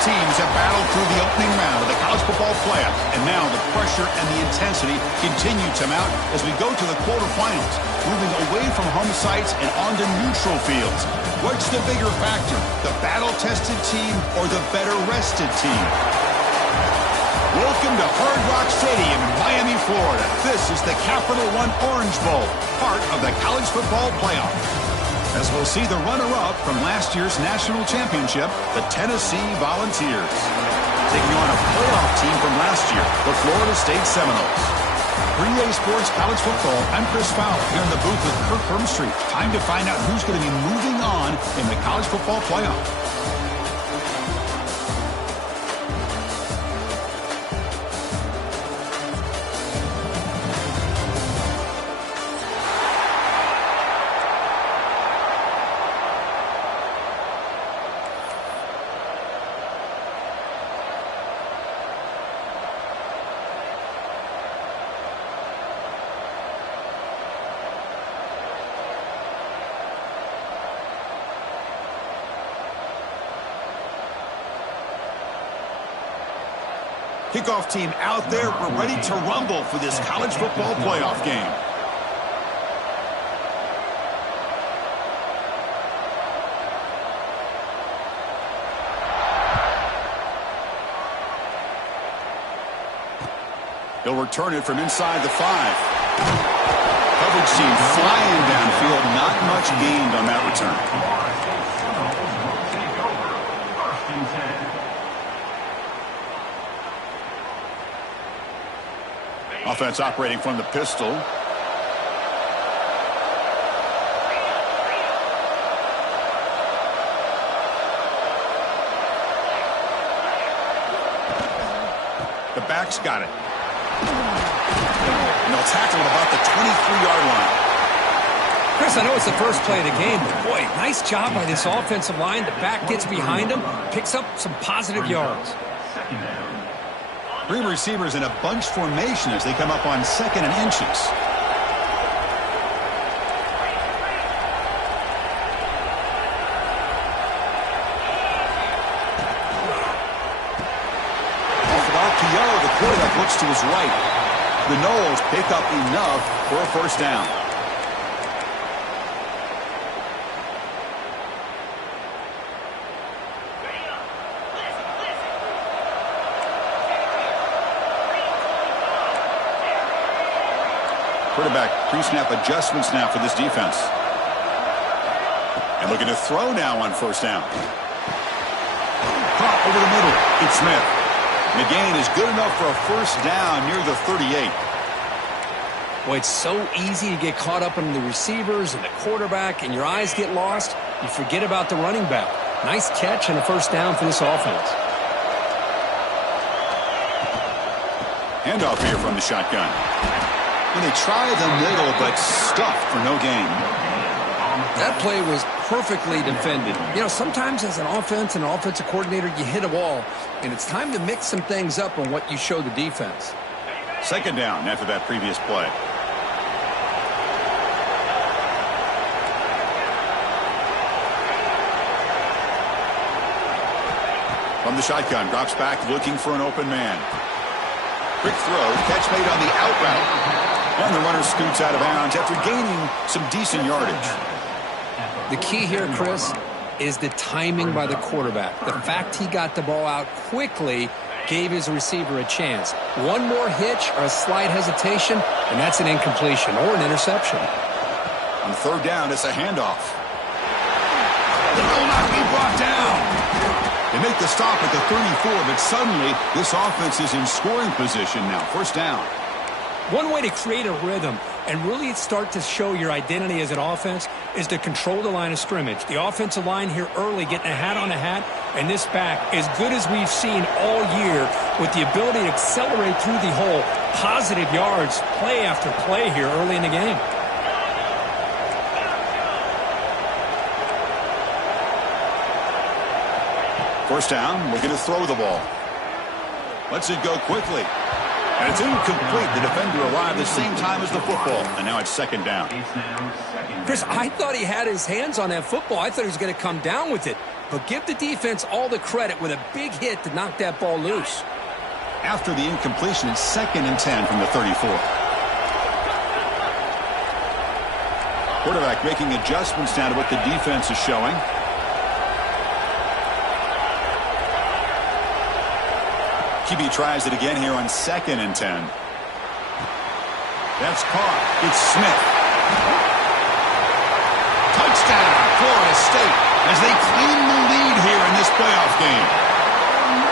teams have battled through the opening round of the college football playoff, and now the pressure and the intensity continue to mount as we go to the quarterfinals, moving away from home sites and onto neutral fields. What's the bigger factor, the battle-tested team or the better-rested team? Welcome to Hard Rock Stadium in Miami, Florida. This is the Capital One Orange Bowl, part of the college football playoff. As we'll see the runner-up from last year's national championship, the Tennessee Volunteers, taking on a playoff team from last year, the Florida State Seminoles. For EA Sports College Football, I'm Chris Fowler here in the booth with Kirk Hermstreet. Time to find out who's going to be moving on in the college football playoff. Kickoff team out there. We're ready to rumble for this college football playoff game. He'll return it from inside the 5. Coverage team flying downfield. Not much gained on that return. Offense operating from the pistol. The back's got it. And they'll tackle at about the 23-yard line. Chris, I know it's the first play of the game, but boy, nice job by this offensive line. The back gets behind him, picks up some positive yards. 3 receivers in a bunch formation as they come up on 2nd and inches. Off of RPO, the quarterback looks to his right. The Noles pick up enough for a first down. Quarterback pre-snap adjustments now for this defense. And looking to throw now on first down. Caught over the middle. It's Smith. And the gain is good enough for a first down near the 38. Boy, it's so easy to get caught up in the receivers and the quarterback, and your eyes get lost. You forget about the running back. Nice catch and a first down for this offense. Handoff here from the shotgun. And they try the middle, but stuffed for no gain. That play was perfectly defended. You know, sometimes as an offense and an offensive coordinator, you hit a wall, and it's time to mix some things up on what you show the defense. 2nd down after that previous play. From the shotgun, drops back looking for an open man. Quick throw, catch made on the out route. And the runner scoots out of bounds after gaining some decent yardage. The key here, Chris, is the timing by the quarterback. The fact he got the ball out quickly gave his receiver a chance. One more hitch or a slight hesitation, and that's an incompletion or an interception. On 3rd down, it's a handoff. It will not be brought down. They make the stop at the 34, but suddenly this offense is in scoring position now. First down. One way to create a rhythm and really start to show your identity as an offense is to control the line of scrimmage. The offensive line here early getting a hat on a hat, and this back as good as we've seen all year with the ability to accelerate through the hole. Positive yards, play after play here early in the game. First down, looking to throw the ball. Lets it go quickly. And it's incomplete. The defender arrived the same time as the football. And now it's second down. Chris, I thought he had his hands on that football. I thought he was going to come down with it. But give the defense all the credit with a big hit to knock that ball loose. After the incompletion, it's 2nd and 10 from the 34. Quarterback making adjustments now to what the defense is showing. QB tries it again here on 2nd and 10. That's caught. It's Smith. Touchdown, Florida State, as they claim the lead here in this playoff game.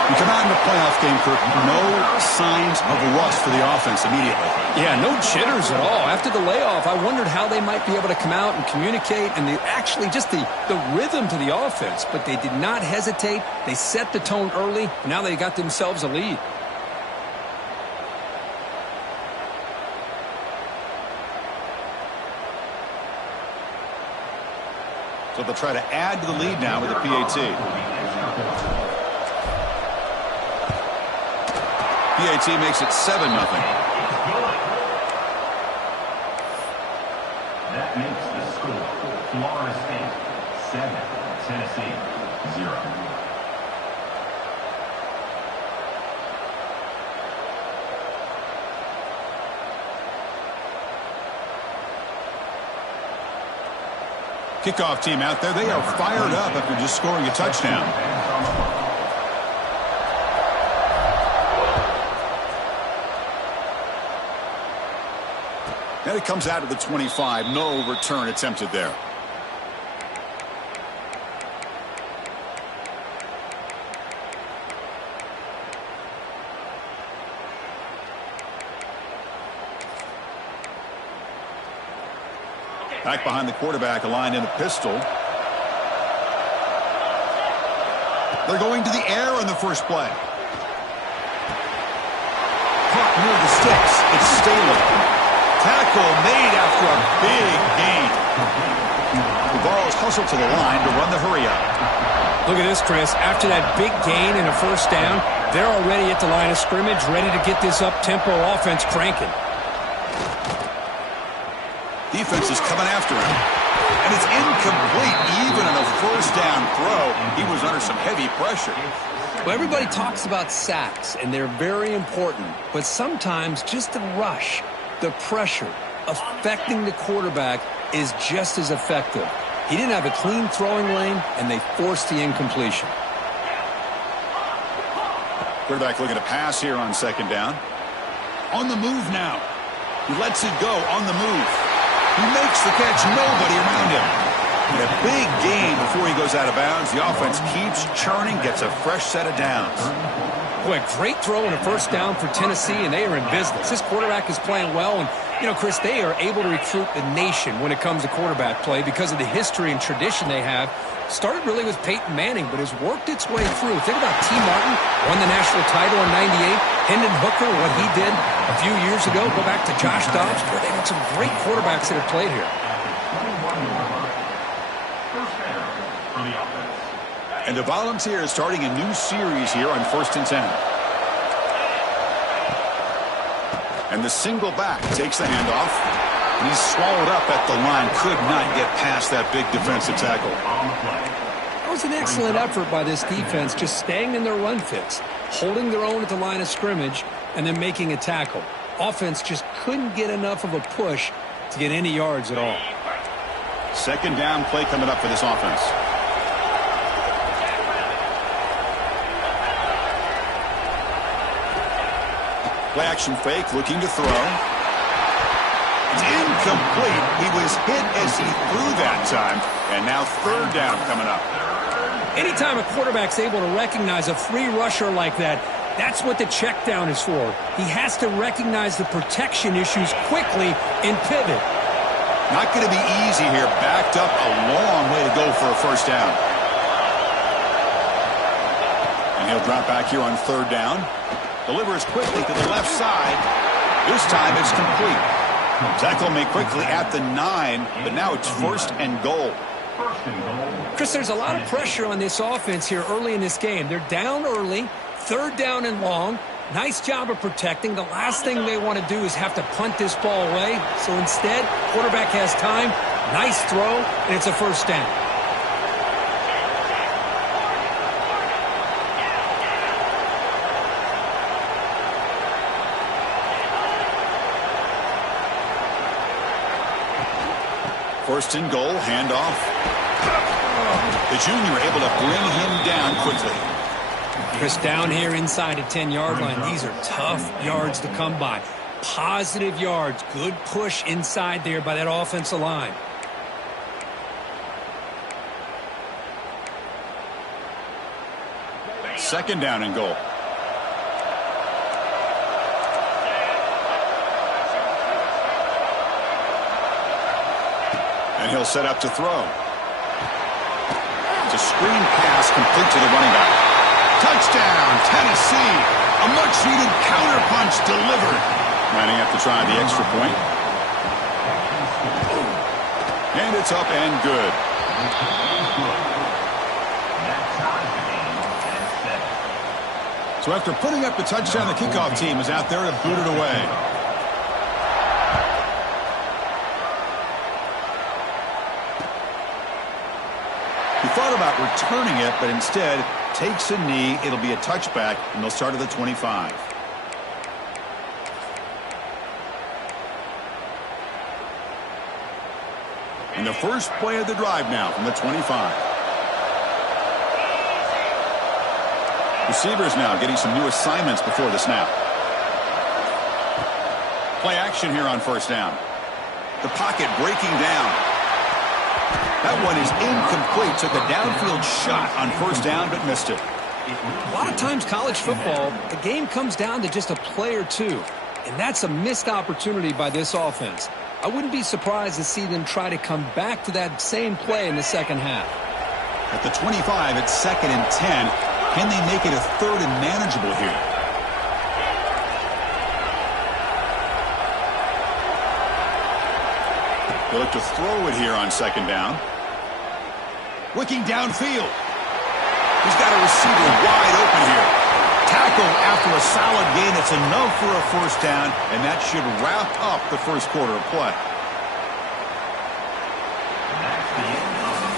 You come out in the playoff game, Kirk, no signs of rust for the offense immediately. Yeah, no jitters at all. After the layoff, I wondered how they might be able to come out and communicate and actually just the rhythm to the offense. But they did not hesitate. They set the tone early. Now they got themselves a lead. So they'll try to add to the lead now with the PAT. PAT makes it 7-0. That makes the score Florida State 7, Tennessee 0. Kickoff team out there. They are fired up after just scoring a touchdown. And it comes out of the 25. No return attempted there. Back behind the quarterback, aligned in a pistol. They're going to the air on the first play. Caught near the sticks. It's Staley. Tackle made after a big gain. The ball is hustled to the line to run the hurry-up. Look at this, Chris. After that big gain and a first down, they're already at the line of scrimmage, ready to get this up-tempo offense cranking. Defense is coming after him. And it's incomplete. Even on a first down throw, he was under some heavy pressure. Well, everybody talks about sacks, and they're very important. But sometimes just the rush, the pressure, affecting the quarterback is just as effective. He didn't have a clean throwing lane, and they forced the incompletion. Quarterback looking to pass here on second down. On the move now. He lets it go on the move. He makes the catch, nobody around him. And a big gain before he goes out of bounds. The offense keeps churning, gets a fresh set of downs. Boy, great throw and a first down for Tennessee, and they are in business. This quarterback is playing well, and, you know, Chris, they are able to recruit the nation when it comes to quarterback play because of the history and tradition they have. Started really with Peyton Manning, but has worked its way through. Think about T. Martin, won the national title in '98. Hendon Hooker, what he did a few years ago. Go back to Josh Dobbs. Boy, they've got some great quarterbacks that have played here. And the Volunteers starting a new series here on 1st and 10. And the single back takes the handoff. And he's swallowed up at the line. Could not get past that big defensive tackle. That was an excellent effort by this defense, just staying in their run fits, holding their own at the line of scrimmage, and then making a tackle. Offense just couldn't get enough of a push to get any yards at all. Second down play coming up for this offense. Play action fake, looking to throw. It's incomplete. He was hit as he threw that time. And now third down coming up. Anytime a quarterback's able to recognize a free rusher like that, that's what the check down is for. He has to recognize the protection issues quickly and pivot. Not going to be easy here. Backed up a long way to go for a first down. And he'll drop back here on third down. Delivers quickly to the left side. This time it's complete. Tackle made quickly at the 9, but now it's first and goal. Chris, there's a lot of pressure on this offense here early in this game. They're down early, third down and long. Nice job of protecting. The last thing they want to do is have to punt this ball away. So instead, quarterback has time. Nice throw, and it's a first down. First and goal, handoff. The junior able to bring him down quickly. Chris, down here inside the 10-yard line, these are tough yards to come by. Positive yards, good push inside there by that offensive line. Second down and goal. And he'll set up to throw. It's a screen pass complete to the running back. Touchdown, Tennessee. A much-needed counterpunch delivered. Lining up to try the extra point. And it's up and good. So after putting up the touchdown, the kickoff team is out there to boot it away. He thought about returning it, but instead takes a knee. It'll be a touchback, and they'll start at the 25. And the first play of the drive now from the 25. Receivers now getting some new assignments before the snap. Play action here on first down. The pocket breaking down. That one is incomplete. Took a downfield shot on first down, but missed it. A lot of times college football, the game comes down to just a play or two. And that's a missed opportunity by this offense. I wouldn't be surprised to see them try to come back to that same play in the second half. At the 25, it's second and 10. Can they make it a third and manageable here? They look to throw it here on second down. Looking downfield. He's got a receiver wide open here. Tackle after a solid gain. It's enough for a first down, and that should wrap up the first quarter of play.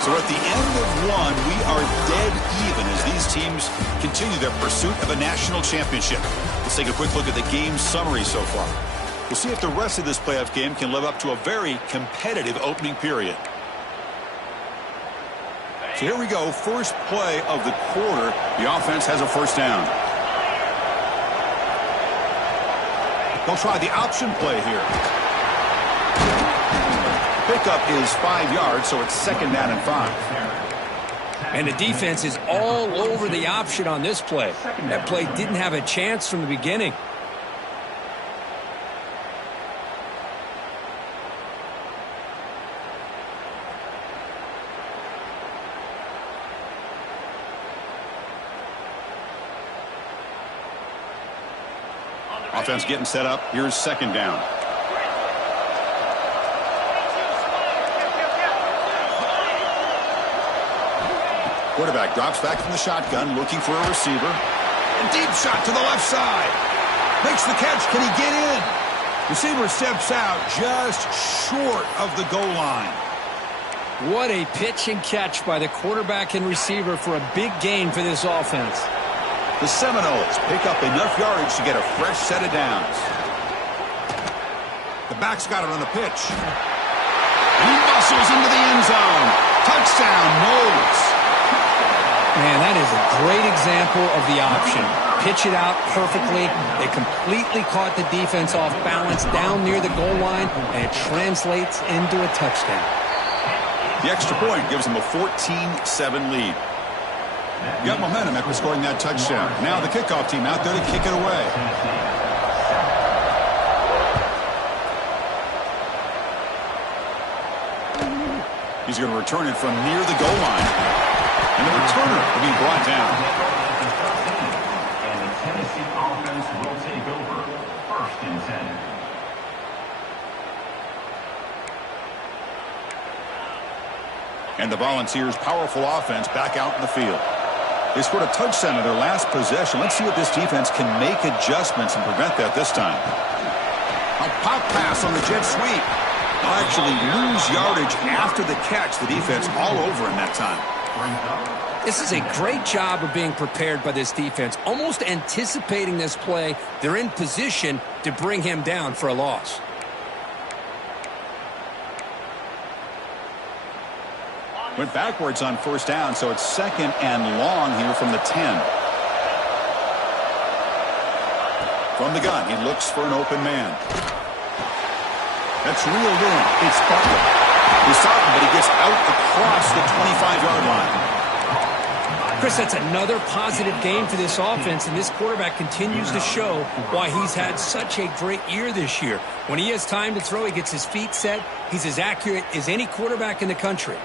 So at the end of one, we are dead even as these teams continue their pursuit of a national championship. Let's take a quick look at the game summary so far. We'll see if the rest of this playoff game can live up to a very competitive opening period. So here we go. First play of the quarter. The offense has a first down. They'll try the option play here. Pickup is 5 yards, so it's second down and 5. And the defense is all over the option on this play. That play didn't have a chance from the beginning. Offense getting set up. Here's second down. Quarterback drops back from the shotgun, looking for a receiver. A deep shot to the left side. Makes the catch. Can he get in? Receiver steps out just short of the goal line. What a pitch and catch by the quarterback and receiver for a big gain for this offense. The Seminoles pick up enough yardage to get a fresh set of downs. The back's got it on the pitch. And he muscles into the end zone. Touchdown, Noles. Man, that is a great example of the option. Pitch it out perfectly. They completely caught the defense off balance down near the goal line, and it translates into a touchdown. The extra point gives them a 14-7 lead. Got momentum after scoring that touchdown. Now the kickoff team out there to kick it away. He's going to return it from near the goal line. And the returner will be brought down. And the Tennessee offense will take over. First and 10. And the Volunteers' powerful offense back out in the field. They scored a touchdown in their last possession. Let's see if this defense can make adjustments and prevent that this time. A pop pass on the jet sweep. They'll actually lose yardage after the catch. The defense all over him that time. This is a great job of being prepared by this defense, almost anticipating this play. They're in position to bring him down for a loss. Went backwards on first down, so it's 2nd and long here from the 10. From the gun, he looks for an open man. That's reeled in. It's Butler. He stopped him, but he gets out across the 25-yard line. Chris, that's another positive game for this offense, and this quarterback continues to show why he's had such a great year this year. When he has time to throw, he gets his feet set. He's as accurate as any quarterback in the country.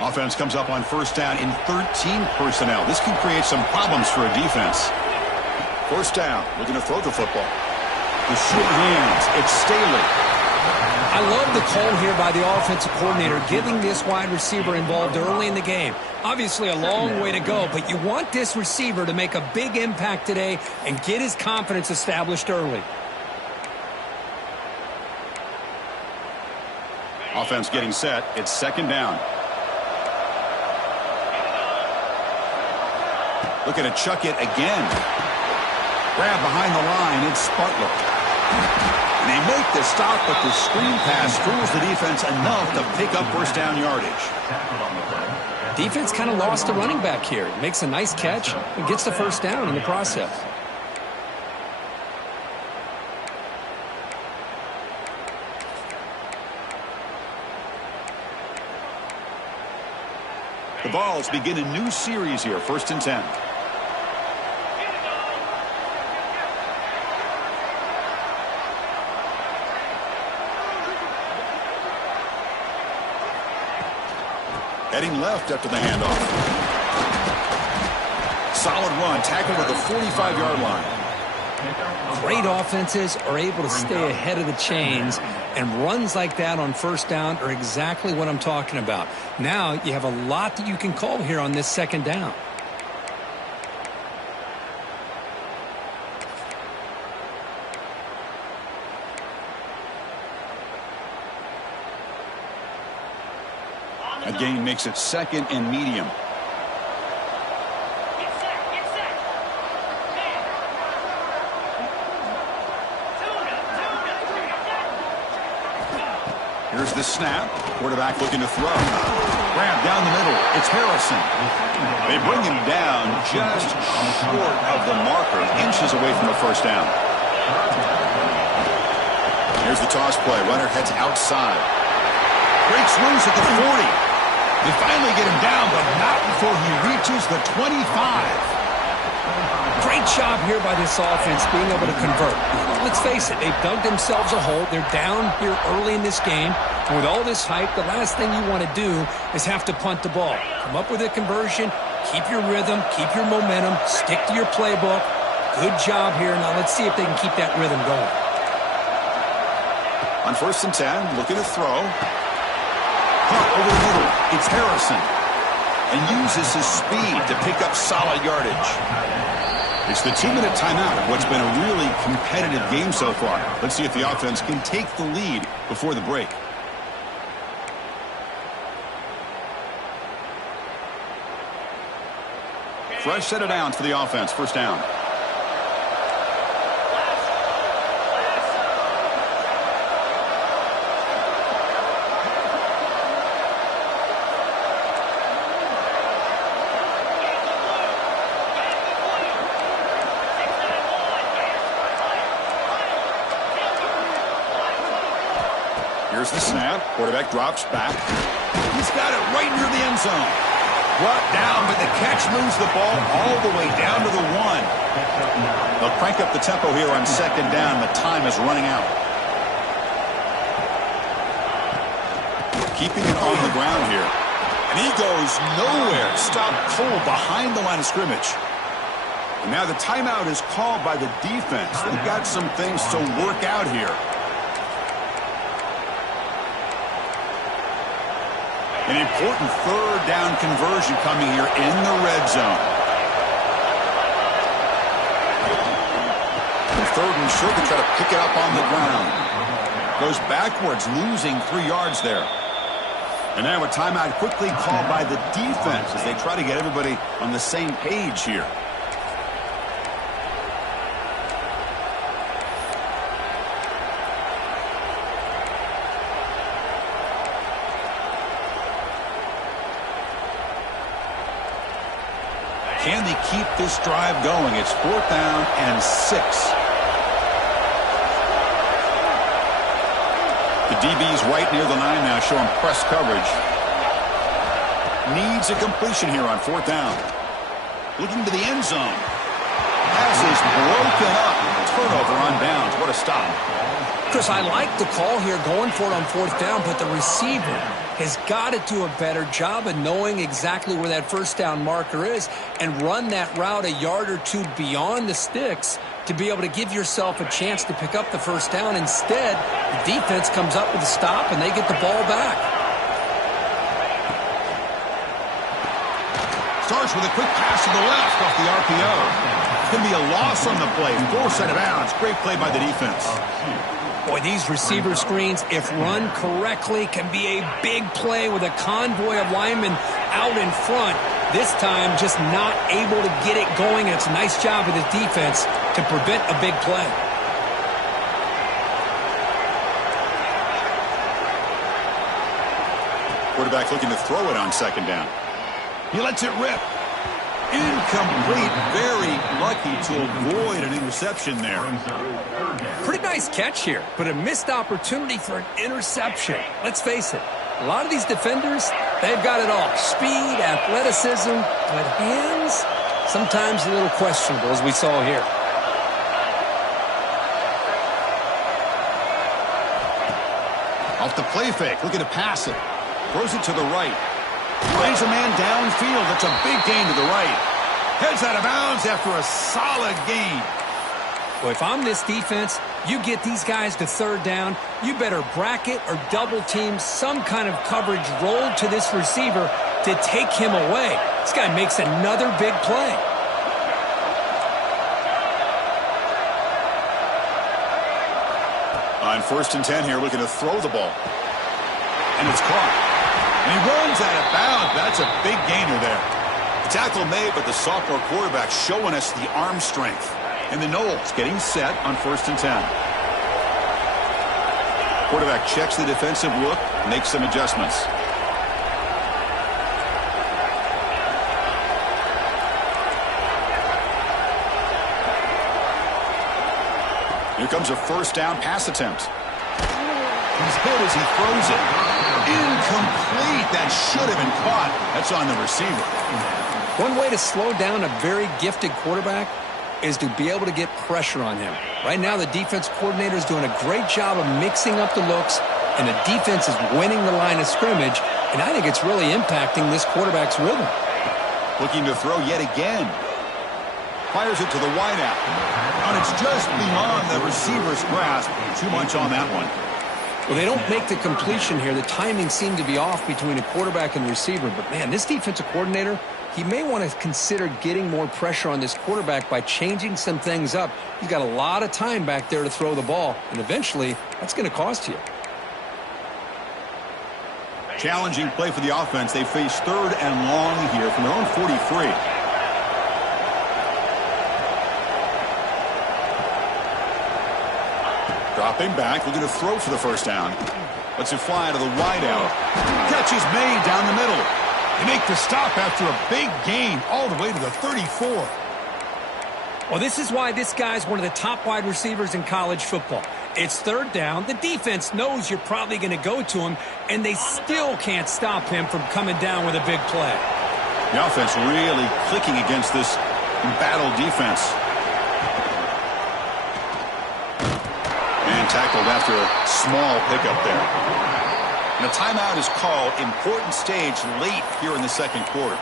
Offense comes up on first down in 13 personnel. This can create some problems for a defense. First down, looking to throw the football. The short hands, it's Staley. I love the call here by the offensive coordinator, getting this wide receiver involved early in the game. Obviously a long way to go, but you want this receiver to make a big impact today and get his confidence established early. Offense getting set. It's 2nd down. Looking to chuck it again. Grab behind the line. It's Butler. And they make the stop, but the screen pass fools the defense enough to pick up first down yardage. Defense kind of lost the running back here. Makes a nice catch and gets the first down in the process. The Vols begin a new series here. 1st and 10. Heading left after the handoff. Solid run. Tackled at the 45-yard line. Great offenses are able to stay ahead of the chains, and runs like that on first down are exactly what I'm talking about. Now you have a lot that you can call here on this 2nd down. A gain makes it 2nd and medium. Here's the snap. Quarterback looking to throw. Grab down the middle. It's Harrison. They bring him down just short of the marker, inches away from the first down. Here's the toss play. Runner heads outside. Breaks loose at the 40. They finally get him down, but not before he reaches the 25. Great job here by this offense being able to convert. Let's face it, they've dug themselves a hole. They're down here early in this game. And with all this hype, the last thing you want to do is have to punt the ball. Come up with a conversion, keep your rhythm, keep your momentum, stick to your playbook. Good job here. Now let's see if they can keep that rhythm going. On 1st and 10, looking to throw. Punt over the middle. It's Harrison. And uses his speed to pick up solid yardage. It's the 2-minute timeout of what's been a really competitive game so far. Let's see if the offense can take the lead before the break. Fresh set of downs for the offense. First down. Here's the snap. Quarterback drops back. He's got it right near the end zone. Brought down, but the catch moves the ball all the way down to the 1. They'll crank up the tempo here on 2nd down. The time is running out. Keeping it on the ground here. And he goes nowhere. Stop cold behind the line of scrimmage. And now the timeout is called by the defense. They've got some things to work out here. An important third down conversion coming here in the red zone. And third and short to try to pick it up on the ground. Goes backwards, losing 3 yards there. And now a timeout quickly called by the defense as they try to get everybody on the same page here. Can they keep this drive going? It's 4th down and 6. The DB's right near the line now, showing press coverage. Needs a completion here on 4th down. Looking to the end zone. Pass is broken up. Turnover on downs. What a stop. Chris, I like the call here going for it on 4th down, but the receiver has got to do a better job of knowing exactly where that 1st down marker is and run that route a yard or 2 beyond the sticks to be able to give yourself a chance to pick up the 1st down. Instead, the defense comes up with a stop and they get the ball back. Starts with a quick pass to the left off the RPO. It's going to be a loss on the play. Forced out of bounds. Great play by the defense. Boy, these receiver screens, if run correctly, can be a big play with a convoy of linemen out in front. This time, just not able to get it going. And it's a nice job of the defense to prevent a big play. Quarterback looking to throw it on 2nd down. He lets it rip. Incomplete. Very lucky to avoid an interception there. Pretty nice catch here, but a missed opportunity for an interception. Let's face it, a lot of these defenders, they've got it all. Speed, athleticism, but hands, sometimes a little questionable, as we saw here. Off the play fake, looking to pass it. Throws it to the right. Finds a man downfield. That's a big gain to the right. Heads out of bounds after a solid gain. Well, if I'm this defense, you get these guys to 3rd down, you better bracket or double team some kind of coverage rolled to this receiver to take him away. This guy makes another big play. On 1st and 10 here, looking to throw the ball. And it's caught. And he runs out of bounds. That's a big gainer there. The tackle made, but the sophomore quarterback showing us the arm strength. And the Noles getting set on 1st and 10. Quarterback checks the defensive look, makes some adjustments. Here comes a 1st down pass attempt. He's hit as he throws it. Incomplete. That should have been caught. That's on the receiver. One way to slow down a very gifted quarterback is to be able to get pressure on him. Right now, the defense coordinator is doing a great job of mixing up the looks, and the defense is winning the line of scrimmage, and I think it's really impacting this quarterback's rhythm. Looking to throw yet again. Fires it to the wideout. And it's just beyond the receiver's grasp. Too much on that one. Well, they don't make the completion here. The timing seemed to be off between a quarterback and the receiver. But, man, this defensive coordinator, he may want to consider getting more pressure on this quarterback by changing some things up. He's got a lot of time back there to throw the ball, and eventually that's going to cost you. Challenging play for the offense. They face 3rd and long here from their own 43. Dropping back, looking to throw for the 1st down. Lets it fly to the wideout. Catch is made down the middle. They make the stop after a big gain all the way to the 34. Well, this is why this guy's one of the top wide receivers in college football. It's 3rd down. The defense knows you're probably going to go to him, and they still can't stop him from coming down with a big play. The offense really clicking against this embattled defense. And tackled after a small pickup there. And a timeout is called. Important stage late here in the 2nd quarter.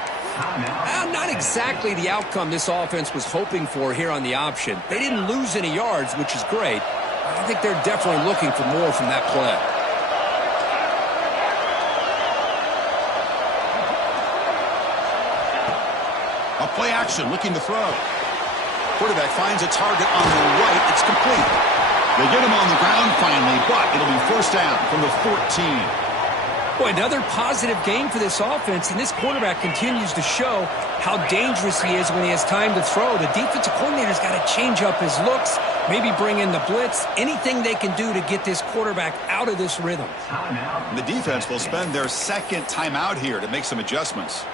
Not exactly the outcome this offense was hoping for here on the option. They didn't lose any yards, which is great. I think they're definitely looking for more from that play. Play action, looking to throw. Quarterback finds a target on the right. It's complete. They get him on the ground finally, but it'll be first down from the 14. Boy, another positive game for this offense, and this quarterback continues to show how dangerous he is when he has time to throw. The defensive coordinator's got to change up his looks, maybe bring in the blitz, anything they can do to get this quarterback out of this rhythm. The defense will spend their second timeout here to make some adjustments.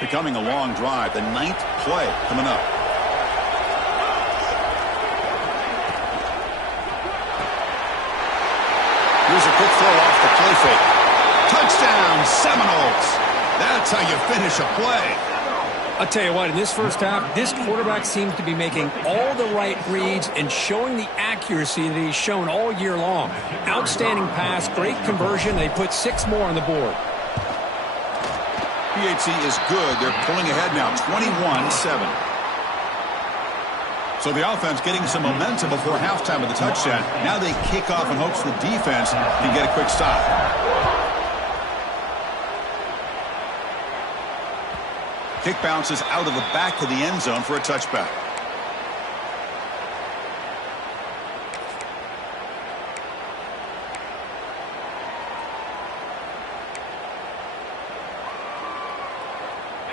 Becoming a long drive, the 9th play coming up. Here's a quick throw off the play fake. Touchdown, Seminoles. That's how you finish a play. I'll tell you what, in this first half, this quarterback seems to be making all the right reads and showing the accuracy that he's shown all year long. Outstanding pass, great conversion. They put 6 more on the board. PHC is good. They're pulling ahead now, 21-7. So the offense getting some momentum before halftime of the touchdown. Now they kick off in hopes the defense can get a quick stop. Kick bounces out of the back of the end zone for a touchback.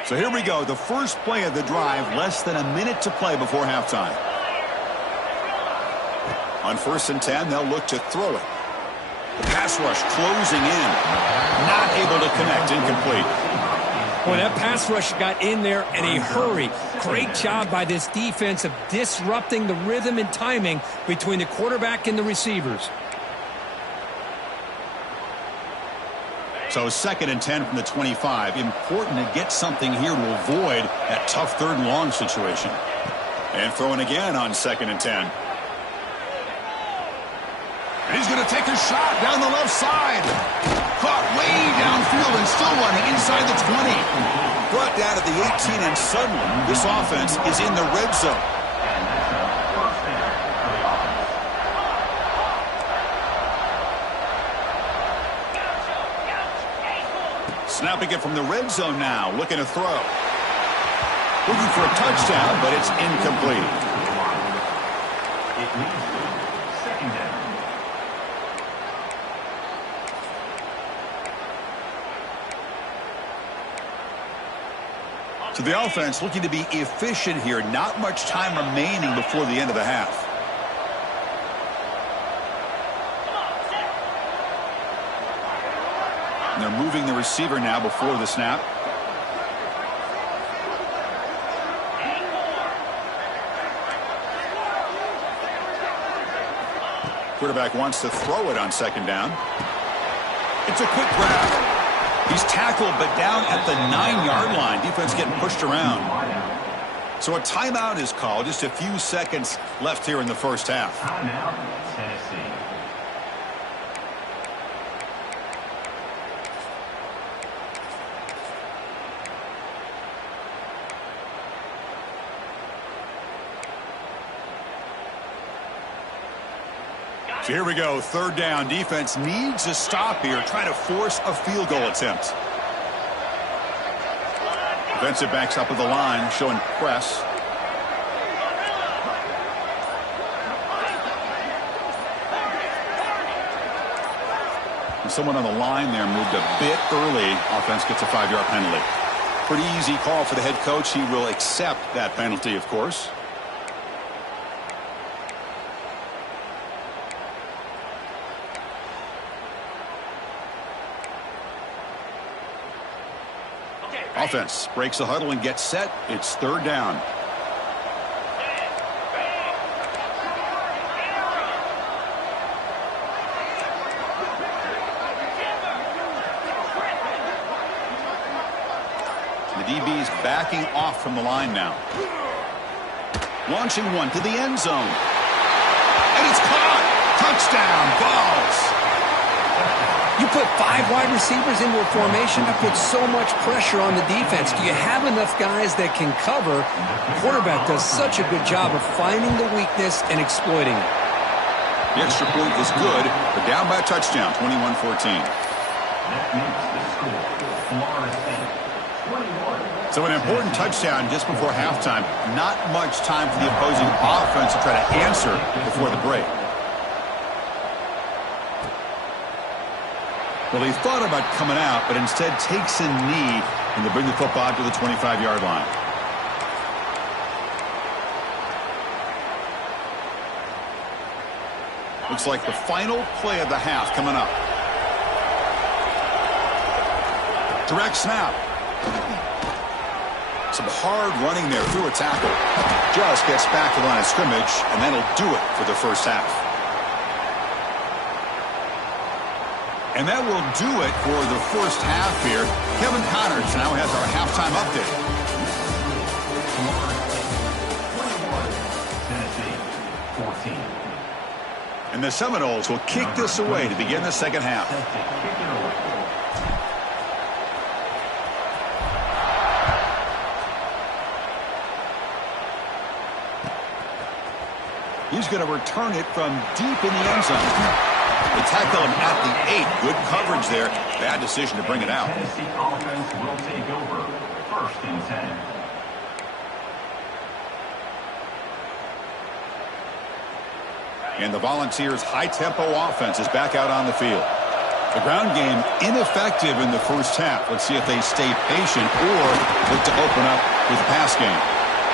So here we go, the first play of the drive, less than a minute to play before halftime. On 1st and 10, they'll look to throw it. The pass rush closing in. Not able to connect, incomplete. Boy, that pass rush got in there in a hurry. Great job by this defense of disrupting the rhythm and timing between the quarterback and the receivers. So 2nd and 10 from the 25. Important to get something here to avoid that tough 3rd and long situation. And throwing again on 2nd and 10. And he's going to take a shot down the left side. Caught way downfield and still running inside the 20. Brought down at the 18, and suddenly this offense is in the red zone. Snapping it from the red zone now, looking to throw. Looking for a touchdown, but it's incomplete. It leads to 2nd down. So the offense looking to be efficient here. Not much time remaining before the end of the half. And they're moving the receiver now before the snap. Quarterback wants to throw it on 2nd down. It's a quick grab. He's tackled but down at the 9-yard line. Defense getting pushed around. So a timeout is called. Just a few seconds left here in the first half. Timeout, Tennessee. So here we go, 3rd down. Defense needs a stop here, trying to force a field goal attempt. Defensive backs up with the line, showing press. And someone on the line there moved a bit early. Offense gets a 5-yard penalty. Pretty easy call for the head coach. He will accept that penalty, of course. Offense breaks the huddle and gets set. It's 3rd down. The DB's backing off from the line now. Launching one to the end zone. And it's caught. Touchdown, Balls. You put 5 wide receivers into a formation, that puts so much pressure on the defense. Do you have enough guys that can cover? The quarterback does such a good job of finding the weakness and exploiting it. The extra point is good. They're down by a touchdown, 21-14. That makes the score Florida State 21. So an important touchdown just before halftime. Not much time for the opposing offense to try to answer before the break. Well, he thought about coming out, but instead takes a knee and to bring the football to the 25-yard line. Looks like the final play of the half coming up. Direct snap. Some hard running there through a tackle. Just gets back to the line of scrimmage, and that'll do it for the first half. And that will do it for the first half here. Kevin Connors now has our halftime update. Tennessee 14. And the Seminoles will kick this away to begin the second half. He's going to return it from deep in the end zone. They tackle him at the 8. Good coverage there. Bad decision to bring it out. Tennessee offense will take over. 1st and 10. And the Volunteers' high-tempo offense is back out on the field. The ground game ineffective in the first half. Let's see if they stay patient or look to open up with the pass game.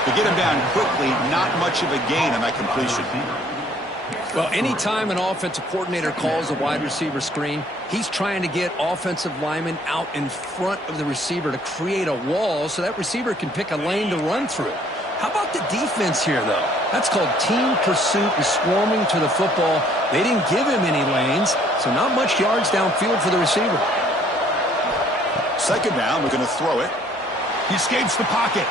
To get him down quickly, not much of a gain on that completion. Well, anytime an offensive coordinator calls a wide receiver screen, he's trying to get offensive linemen out in front of the receiver to create a wall so that receiver can pick a lane to run through. How about the defense here, though? That's called team pursuit and swarming to the football. They didn't give him any lanes, so not much yards downfield for the receiver. Second down, we're going to throw it. He escapes the pocket.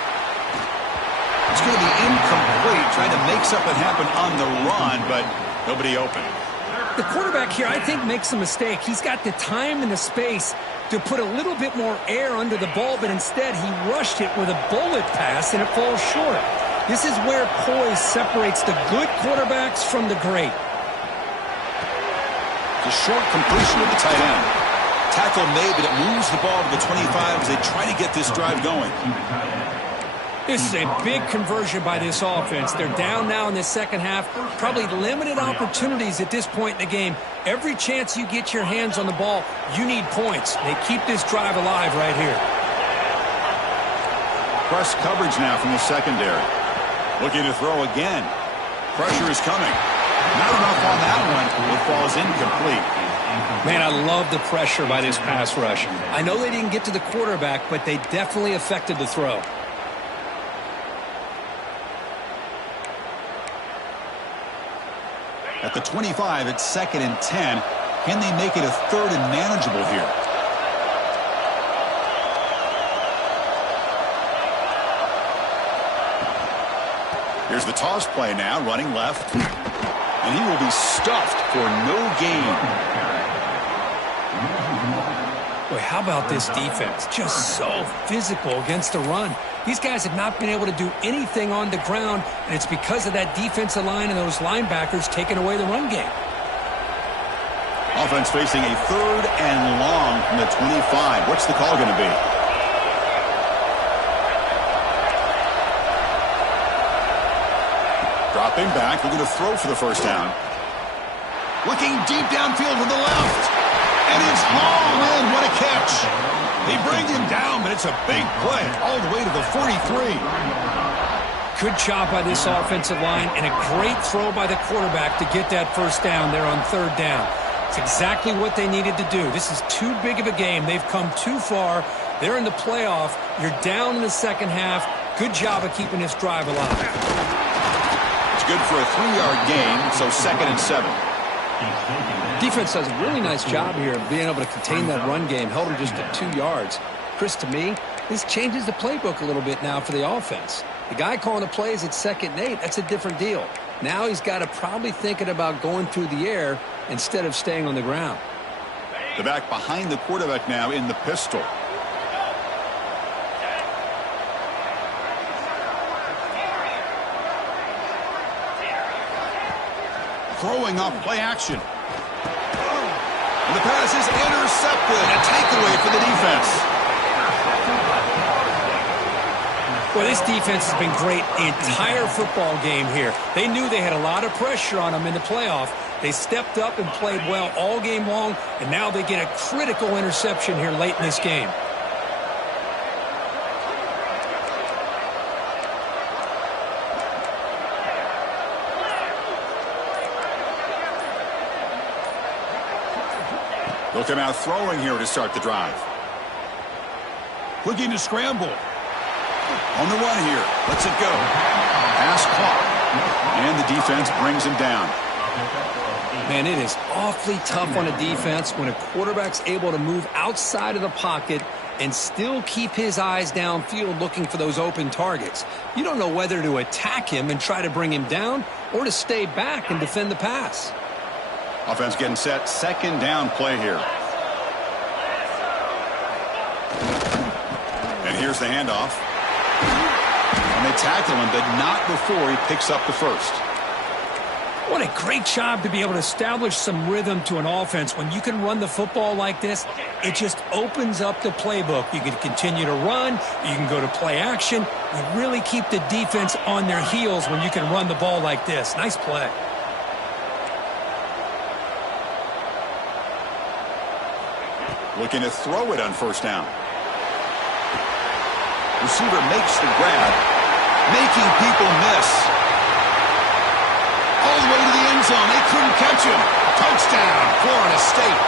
It's going to be incomplete, trying to make something happen on the run, but nobody open. The quarterback here, I think, makes a mistake. He's got the time and the space to put a little bit more air under the ball, but instead he rushed it with a bullet pass, and it falls short. This is where poise separates the good quarterbacks from the great. The short completion of the tight end. Tackle made, but it moves the ball to the 25 as they try to get this drive going. This is a big conversion by this offense. They're down now in the second half. Probably limited opportunities at this point in the game. Every chance you get your hands on the ball, you need points. They keep this drive alive right here. Press coverage now from the secondary. Looking to throw again. Pressure is coming. Not enough on that one. It falls incomplete. Man, I love the pressure by this pass rush. I know they didn't get to the quarterback, but they definitely affected the throw. At the 25, it's 2nd and 10. Can they make it a 3rd and manageable here? Here's the toss play now, running left. And he will be stuffed for no gain. Boy, how about this defense? Just so physical against the run. These guys have not been able to do anything on the ground, and it's because of that defensive line and those linebackers taking away the run game. Offense facing a 3rd and long from the 25. What's the call going to be? Dropping back. We're going to throw for the first down. Looking deep downfield to the left. And it's hauled in. What a catch. They bring him down, but it's a big play all the way to the 43. Good job by this offensive line and a great throw by the quarterback to get that first down there on 3rd down. It's exactly what they needed to do. This is too big of a game. They've come too far. They're in the playoff. You're down in the second half. Good job of keeping this drive alive. It's good for a 3-yard gain, so 2nd and 7. Defense does a really nice job here of being able to contain that run game. Held him just to 2 yards. Chris, to me, this changes the playbook a little bit now for the offense. The guy calling the plays at 2nd and 8, that's a different deal. Now he's got to probably thinking about going through the air instead of staying on the ground. The back behind the quarterback now in the pistol. Throwing off play action. The pass is intercepted. A takeaway for the defense. Well, this defense has been great the entire football game here. They knew they had a lot of pressure on them in the playoff. They stepped up and played well all game long, and now they get a critical interception here late in this game. Look at him out throwing here to start the drive. Looking to scramble. On the run here. Lets it go. Pass clock. And the defense brings him down. Man, it is awfully tough on a defense when a quarterback's able to move outside of the pocket and still keep his eyes downfield looking for those open targets. You don't know whether to attack him and try to bring him down or to stay back and defend the pass. Offense getting set. Second down play here. And here's the handoff. And they tackle him, but not before he picks up the first. What a great job to be able to establish some rhythm to an offense. When you can run the football like this, it just opens up the playbook. You can continue to run. You can go to play action. You really keep the defense on their heels when you can run the ball like this. Nice play. Looking to throw it on first down. Receiver makes the grab, making people miss. All the way to the end zone. They couldn't catch him. Touchdown, Florida State.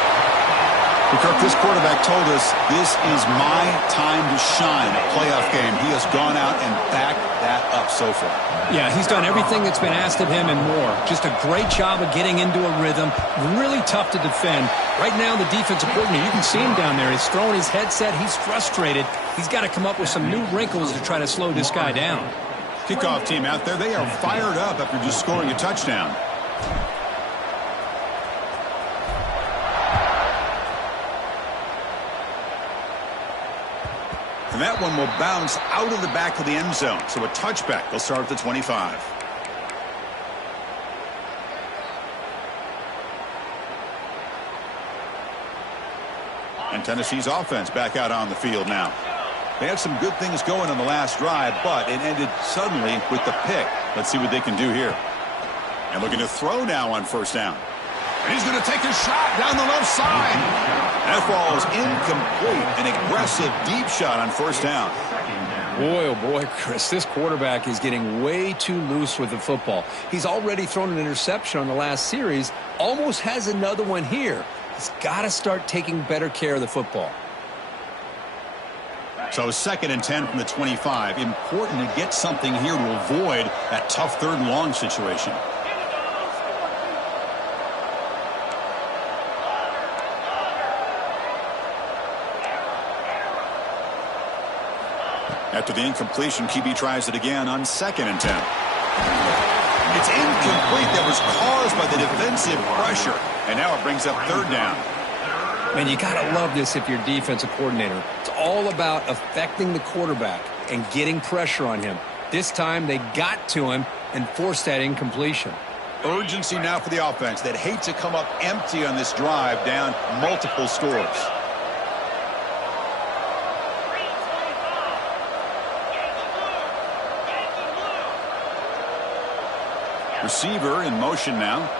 Kirk, this quarterback told us this is my time to shine. A playoff game. He has gone out and backed that up so far. Yeah, he's done everything that's been asked of him and more. Just a great job of getting into a rhythm. Really tough to defend. Right now, the defensive coordinator, you can see him down there. He's throwing his headset. He's frustrated. He's got to come up with some new wrinkles to try to slow this guy down. Kickoff team out there. They are fired up after just scoring a touchdown. And that one will bounce out of the back of the end zone. So a touchback. They'll start at the 25. And Tennessee's offense back out on the field now. They had some good things going on the last drive, but it ended suddenly with the pick. Let's see what they can do here. And looking to throw now on first down. And he's going to take a shot down the left side. That ball is incomplete. An aggressive deep shot on first down. Boy, oh boy, Chris, this quarterback is getting way too loose with the football. He's already thrown an interception on the last series, almost has another one here. He's got to start taking better care of the football. So 2nd and 10 from the 25. Important to get something here to avoid that tough 3rd and long situation. After the incompletion, QB tries it again on 2nd and 10. It's incomplete. That was caused by the defensive pressure. And now it brings up 3rd down. Man, you got to love this if you're defensive coordinator. It's all about affecting the quarterback and getting pressure on him. This time they got to him and forced that incompletion. Urgency now for the offense that hate to come up empty on this drive down multiple scores. Receiver in motion now.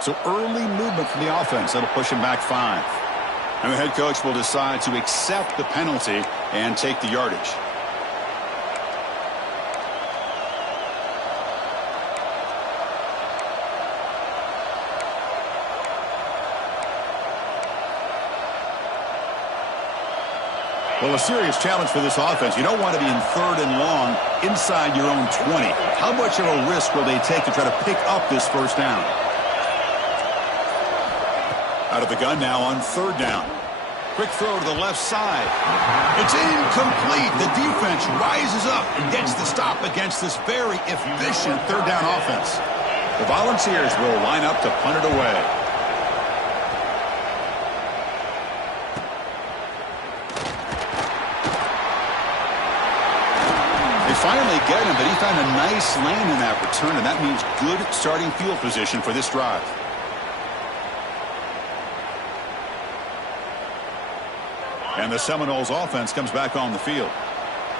So early movement from the offense. That'll push him back 5. And the head coach will decide to accept the penalty and take the yardage. Well, a serious challenge for this offense. You don't want to be in 3rd and long inside your own 20. How much of a risk will they take to try to pick up this first down? Out of the gun now on 3rd down. Quick throw to the left side. It's incomplete. The defense rises up and gets the stop against this very efficient 3rd down offense. The Volunteers will line up to punt it away. found a nice lane in that return, and that means good starting field position for this drive. And the Seminoles offense comes back on the field.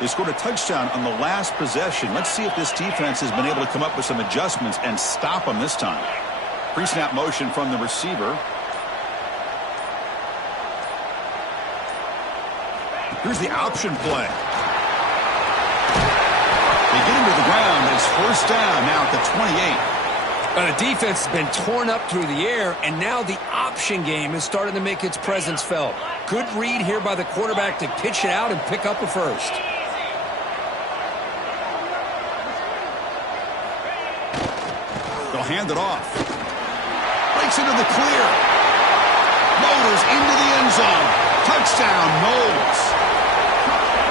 They scored a touchdown on the last possession. Let's see if this defense has been able to come up with some adjustments and stop them this time. Pre-snap motion from the receiver. Here's the option play. They get him to the ground. It's first down now at the 28. The defense has been torn up through the air, and now the option game is starting to make its presence felt. Good read here by the quarterback to pitch it out and pick up a first. They'll hand it off. Breaks into the clear. Motors into the end zone. Touchdown, Knowles.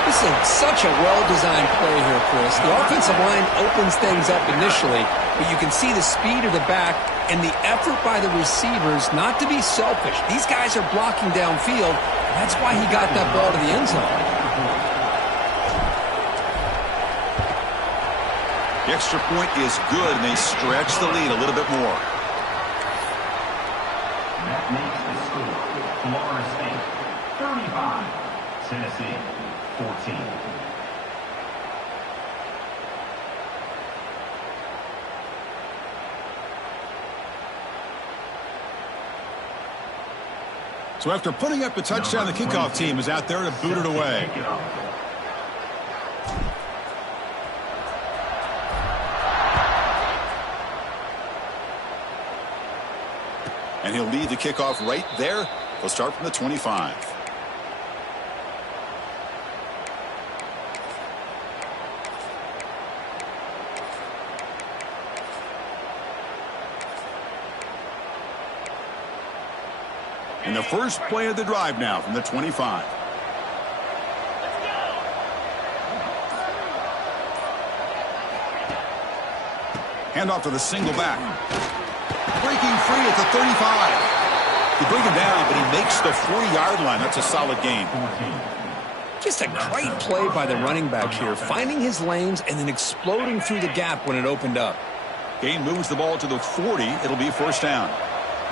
This is such a well-designed play here, Chris. The offensive line opens things up initially, but you can see the speed of the back and the effort by the receivers not to be selfish. These guys are blocking downfield. That's why he got that ball to the end zone. The extra point is good, and they stretch the lead a little bit more. That makes the score Florida State 35, Tennessee 14. So after putting up the touchdown, the kickoff team is out there to boot it away. And he'll lead the kickoff right there. He'll start from the 25. And the first play of the drive now from the 25. Handoff to the single back. Breaking free at the 35. They bring him down, but he makes the 40-yard line. That's a solid gain. Just a great play by the running back here, finding his lanes and then exploding through the gap when it opened up. Gain moves the ball to the 40. It'll be first down.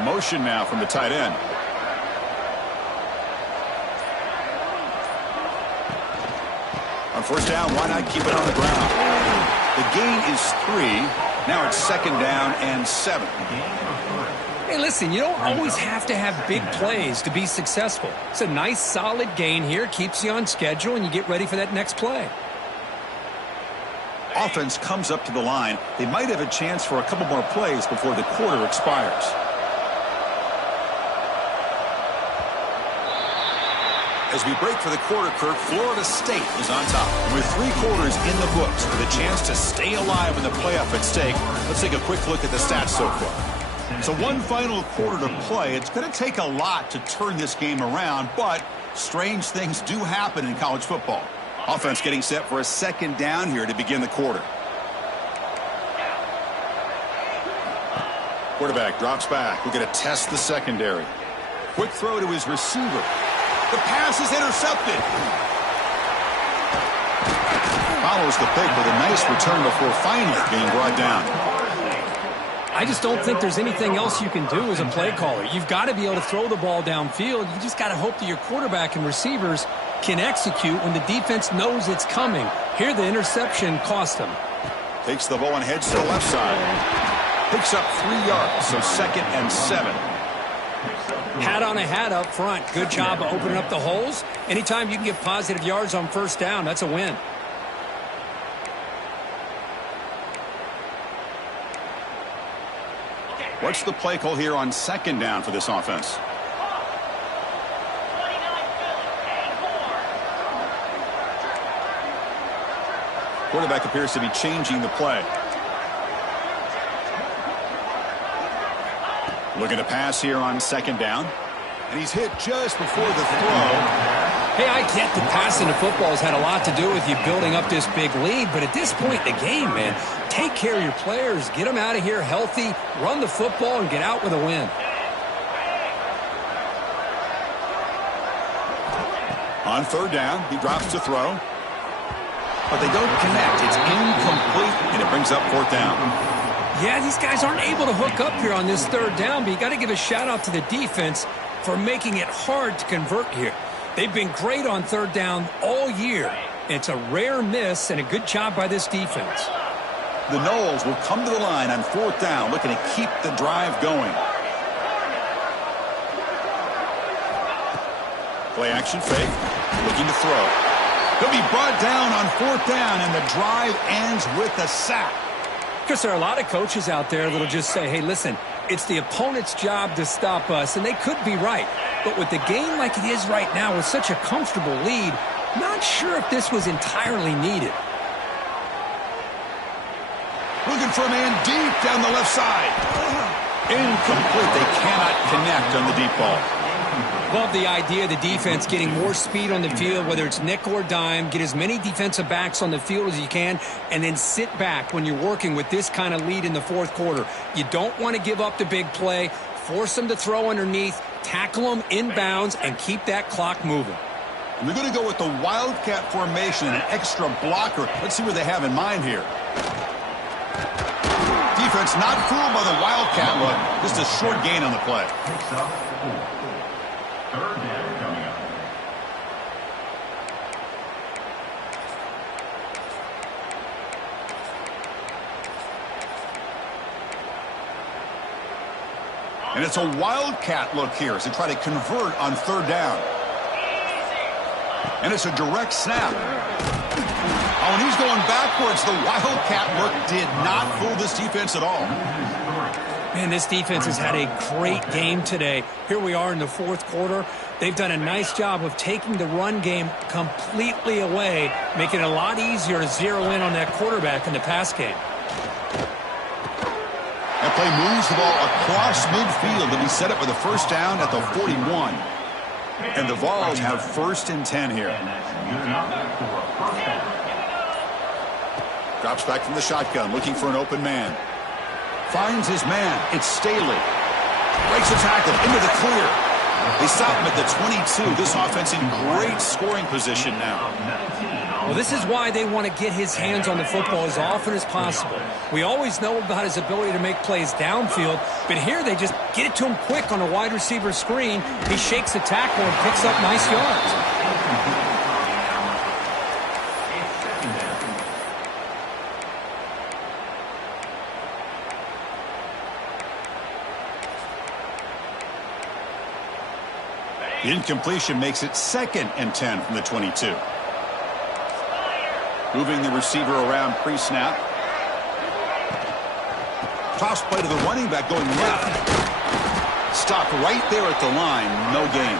Motion now from the tight end. On first down, why not keep it on the ground? The gain is 3. Now it's second down and 7. Hey, listen, you don't always have to have big plays to be successful. It's a nice, solid gain here. Keeps you on schedule, and you get ready for that next play. Offense comes up to the line. They might have a chance for a couple more plays before the quarter expires. As we break for the quarter, Kirk, Florida State is on top. And with 3 quarters in the books, with a chance to stay alive in the playoff at stake, let's take a quick look at the stats so far. So one final quarter to play. It's going to take a lot to turn this game around, but strange things do happen in college football. Offense getting set for a second down here to begin the quarter. Quarterback drops back. We're going to test the secondary. Quick throw to his receiver. The pass is intercepted. Follows the pick with a nice return before finally being brought down. I just don't think there's anything else you can do as a play caller. You've got to be able to throw the ball downfield. You just got to hope that your quarterback and receivers can execute when the defense knows it's coming. Here the interception cost them. Takes the ball and heads to the left side. Picks up 3 yards, so second and 7. Hat on a hat up front. Good job of opening up the holes. Anytime you can get positive yards on first down, that's a win. What's the play call here on second down for this offense? Quarterback appears to be changing the play. Looking to pass here on second down. And he's hit just before the throw. Hey, I get that passing the football has had a lot to do with you building up this big lead, but at this point in the game, man, take care of your players. Get them out of here healthy, run the football, and get out with a win. On third down, he drops to throw. but they don't connect. It's incomplete, and it brings up fourth down. Yeah, these guys aren't able to hook up here on this third down, but you got to give a shout-out to the defense for making it hard to convert here. They've been great on third down all year. It's a rare miss and a good job by this defense. The Noles will come to the line on fourth down, looking to keep the drive going. Play action fake, looking to throw. He'll be brought down on fourth down, and the drive ends with a sack. Because there are a lot of coaches out there that'll just say, hey, listen, it's the opponent's job to stop us, and they could be right. But with the game like it is right now with such a comfortable lead, not sure if this was entirely needed. Looking for a man deep down the left side. Incomplete. They cannot connect on the deep ball. Love the idea of the defense getting more speed on the field, whether it's nickel or dime, get as many defensive backs on the field as you can, and then sit back when you're working with this kind of lead in the fourth quarter. You don't want to give up the big play, force them to throw underneath, tackle them inbounds, and keep that clock moving. And they're going to go with the Wildcat formation and an extra blocker. Let's see what they have in mind here. Defense not fooled by the Wildcat look. Just a short gain on the play. Third down coming up. And it's a Wildcat look here as they try to convert on third down. And it's a direct snap. Oh, and he's going backwards. The Wildcat look did not fool this defense at all. Man, this defense has had a great game today. Here we are in the fourth quarter. They've done a nice job of taking the run game completely away, making it a lot easier to zero in on that quarterback in the pass game. That play moves the ball across midfield to be set up with a first down at the 41. And the Vols have first and 10 here. Drops back from the shotgun, looking for an open man. Finds his man. It's Staley. Breaks the tackle into the clear. They stop him at the 22. This offense in great scoring position now. Well, this is why they want to get his hands on the football as often as possible. We always know about his ability to make plays downfield, but here they just get it to him quick on a wide receiver screen. He shakes the tackle and picks up nice yards. The incompletion makes it second and 10 from the 22. Moving the receiver around pre-snap. Toss play to the running back going left. Stopped right there at the line. No gain.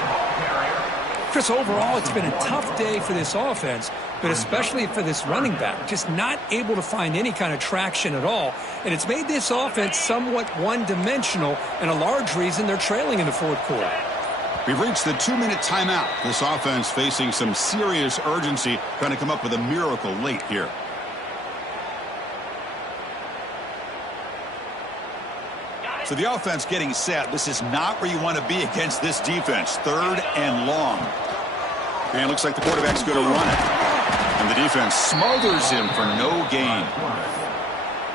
Chris, overall, it's been a tough day for this offense, but especially for this running back. Just not able to find any kind of traction at all. And it's made this offense somewhat one-dimensional, and a large reason they're trailing in the fourth quarter. We've reached the 2-minute timeout. This offense facing some serious urgency, trying to come up with a miracle late here. So the offense getting set. This is not where you want to be against this defense. Third and long. And it looks like the quarterback's going to run it. And the defense smothers him for no gain.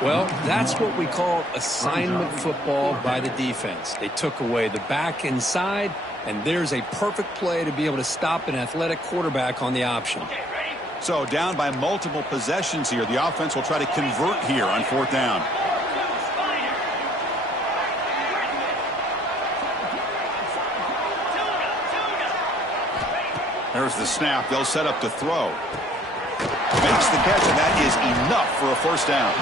Well, that's what we call assignment football by the defense. They took away the back inside, and there's a perfect play to be able to stop an athletic quarterback on the option. So down by multiple possessions here. The offense will try to convert here on fourth down. There's the snap. They'll set up to throw. Makes the catch, and that is enough for a first down.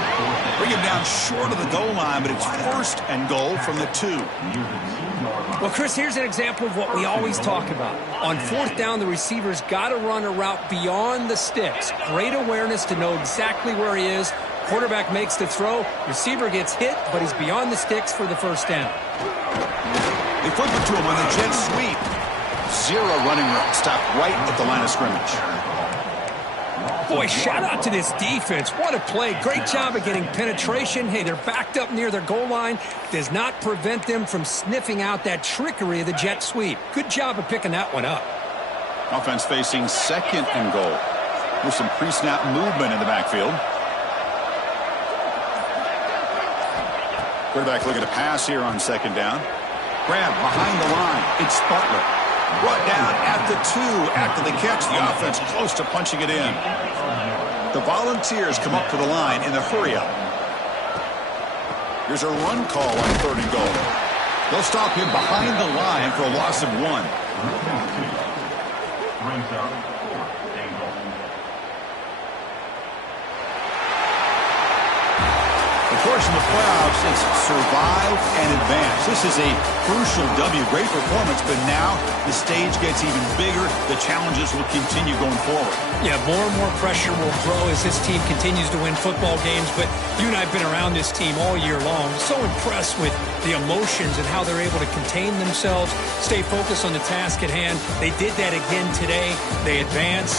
Bring him down short of the goal line, but it's first and goal from the 2. Well, Chris, here's an example of what we always talk about. On fourth down, the receiver's got to run a route beyond the sticks. Great awareness to know exactly where he is. Quarterback makes the throw. Receiver gets hit, but he's beyond the sticks for the first down. They flip it to him on the jet sweep. Zero running room. Stopped right at the line of scrimmage. Boy, shout out to this defense. What a play. Great job of getting penetration. Hey, they're backed up near their goal line. Does not prevent them from sniffing out that trickery of the jet sweep. Good job of picking that one up. Offense facing second and goal. with some pre-snap movement in the backfield. Quarterback looking to pass here on second down. Grab behind the line. It's Butler. Brought down at the 2 after the catch. The offense close to punching it in. The Volunteers come up to the line in the hurry-up. Here's a run call on 3rd and goal. They'll stop him behind the line for a loss of 1. Brings up 4th and goal. Of course, in the playoffs, it's survive and advance. This is a crucial W. Great performance, but now the stage gets even bigger. The challenges will continue going forward. Yeah, more and more pressure will grow as this team continues to win football games. But you and I have been around this team all year long. So impressed with the emotions and how they're able to contain themselves, stay focused on the task at hand. They did that again today. They advance.